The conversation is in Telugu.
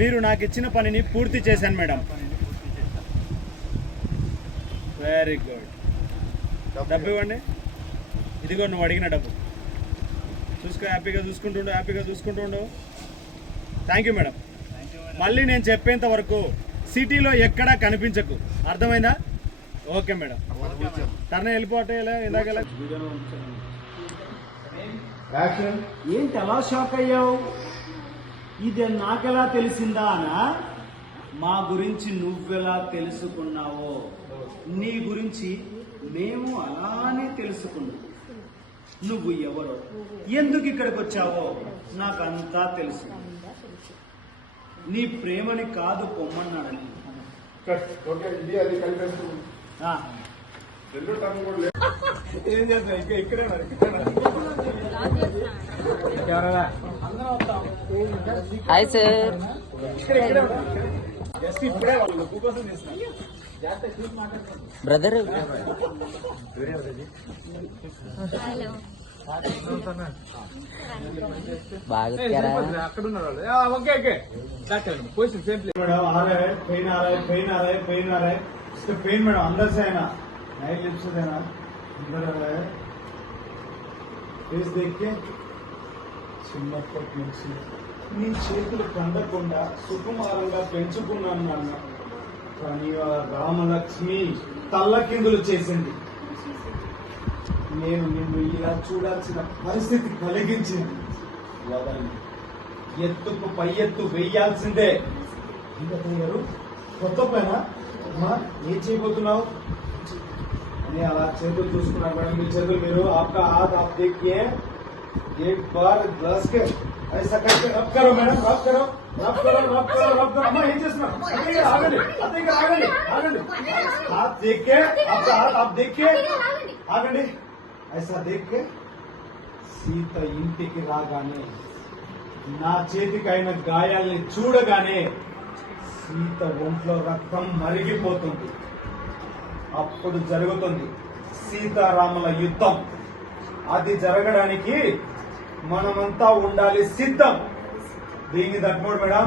మీరు నాకు ఇచ్చిన పనిని పూర్తి చేశాను మేడం. Very good. డబ్బు ఇవ్వండి. ఇదిగో నువ్వు అడిగిన డబ్బు చూసుకో. హ్యాపీగా చూసుకుంటూ ఉండు. Thank you madam. మళ్ళీ నేను చెప్పేంత వరకు సిటీలో ఎక్కడా కనిపించకు, అర్థమైందా? Okay madam. టర్న్ వెళ్ళిపోతే ఇందాక ఏంటి అలా షాక్ అయ్యావు? ఇది నాకెలా తెలిసిందా అనా? మా గురించి నువ్వెలా తెలుసుకున్నావో నీ గురించి మేము అలానే తెలుసుకున్నాం. నువ్వు ఎవరో, ఎందుకు ఇక్కడికి వచ్చావో నాకంతా తెలుసు. నీ ప్రేమని కాదు పొమ్మన్నాడని. ఏం చేస్తా ఇక్కడే హాయ్ సార్. జస్ట్ ఇప్పుడే వాళ్ళు కోసం చేస్తున్నా. బ్రదర్ బాగా అక్కడ ఉన్నారు. Okay okay position same place madam. आ रहा है पेन आ रहा है इसका पेन मैडम अंदर से है ना, नाइट लिप्स से है ना, अंदर आ रहा है. फेस देख के చిన్నప్పటి నుంచి నీ చేతులు కందకుండా సుకుమారంగా పెంచుకున్నాను నాన్న. కానీ ఆ రామలక్ష్మి తల్లకిందులు చేసింది. నేను నిన్ను ఇలా చూడాల్సిన పరిస్థితి కలిగించింది. వదల్ని ఎత్తుకు పై ఎత్తు వెయ్యాల్సిందే. గారు కొత్త పైన అమ్మా ఏం చేయబోతున్నావు అని అలా చేతులు చూసుకున్నారు మేడం. మీ చేతులు మీరు आपका हाथ आप देखिए एक बार ग्लास के ऐसा करके रब करो मैडम. रब करो. अम्मा ఏం చేస్తున్నారు? ఆగండి. हाथ देख के आपका हाथ आप देखिए. ఆగండి. ऐसा देख के సీత ఇంటికి రాగానే నా చేతికైన గాయాల్ని చూడగానే సీత ఒంట్లో రక్తం మరిగిపోతుంది. అప్పుడు జరుగుతుంది సీతారాముల యుద్ధం. అది జరగడానికి మనమంతా ఉండాలి సిద్ధం. దీన్ని దట్మోడు మేడం.